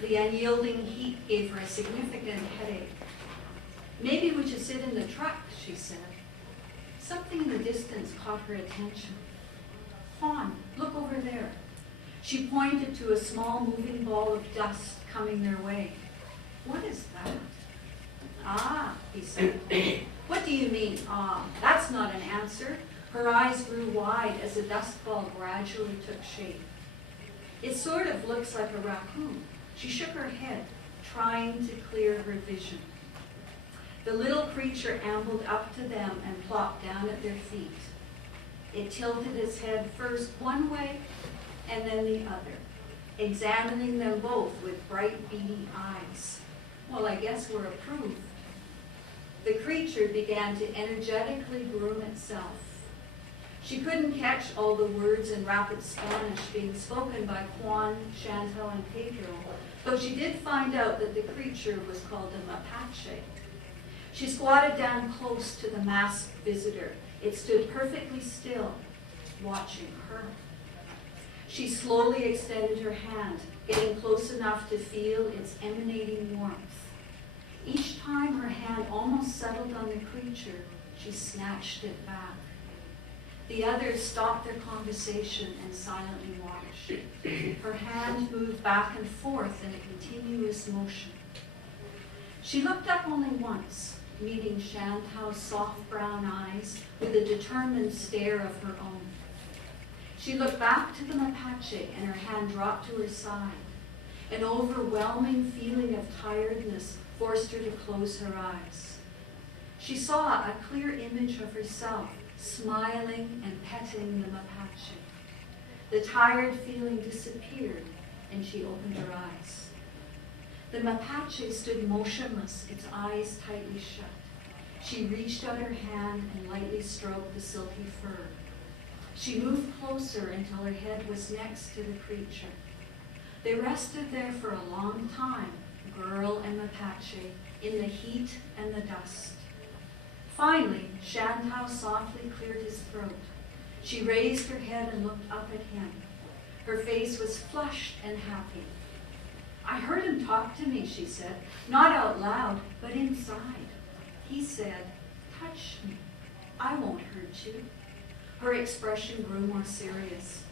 The unyielding heat gave her a significant headache. "Maybe we should sit in the truck," she said. Something in the distance caught her attention. "Fawn, look over there." She pointed to a small moving ball of dust coming their way. "What is that?" "Ah," he said. "What do you mean, ah? That's not an answer." Her eyes grew wide as the dust ball gradually took shape. "It sort of looks like a raccoon." She shook her head, trying to clear her vision. The little creature ambled up to them and plopped down at their feet. It tilted its head first one way and then the other, examining them both with bright, beady eyes. "Well, I guess we're approved." The creature began to energetically groom itself. She couldn't catch all the words in rapid Spanish being spoken by Juan, Chantal, and Pedro, though she did find out that the creature was called a mapache. She squatted down close to the masked visitor. It stood perfectly still, watching her. She slowly extended her hand, getting close enough to feel its emanating warmth. Each time her hand almost settled on the creature, she snatched it back. The others stopped their conversation and silently watched. Her hand moved back and forth in a continuous motion. She looked up only once, meeting Chantal's soft brown eyes with a determined stare of her own. She looked back to the mapache and her hand dropped to her side. An overwhelming feeling of tiredness forced her to close her eyes. She saw a clear image of herself, smiling and petting the mapache. The tired feeling disappeared and she opened her eyes. The mapache stood motionless, its eyes tightly shut. She reached out her hand and lightly stroked the silky fur. She moved closer until her head was next to the creature. They rested there for a long time, girl and mapache, in the heat and the dust. Finally, Chantal softly cleared his throat. She raised her head and looked up at him. Her face was flushed and happy. "I heard him talk to me," she said, "not out loud, but inside. He said, 'Touch me. I won't hurt you.'" Her expression grew more serious.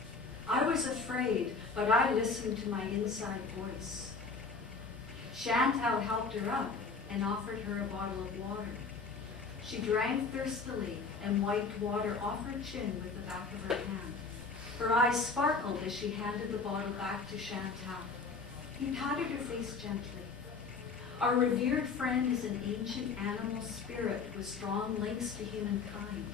"I was afraid, but I listened to my inside voice." Chantal helped her up and offered her a bottle of water. She drank thirstily and wiped water off her chin with the back of her hand. Her eyes sparkled as she handed the bottle back to Chantal. He patted her face gently. "Our revered friend is an ancient animal spirit with strong links to humankind.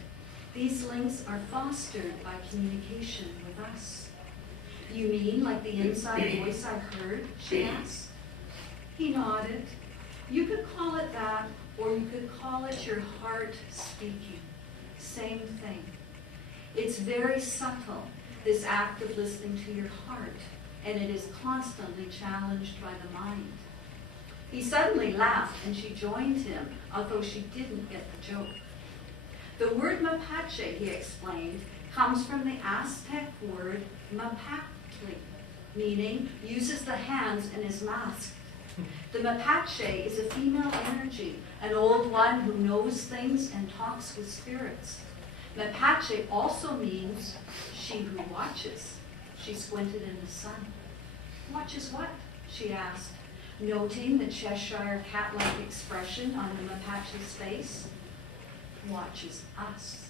These links are fostered by communication with us." "You mean like the inside voice I heard?" she asked. He nodded. "You could call it that, or you could call it your heart speaking. Same thing. It's very subtle, this act of listening to your heart, and it is constantly challenged by the mind." He suddenly laughed, and she joined him, although she didn't get the joke. "The word mapache," he explained, comes from the Aztec word mapatli, meaning uses the hands and is masked. The mapache is a female energy, an old one who knows things and talks with spirits. Mapache also means she who watches. She squinted in the sun. "Watches what?" she asked, noting the Cheshire cat-like expression on the mapache's face. "Watches us."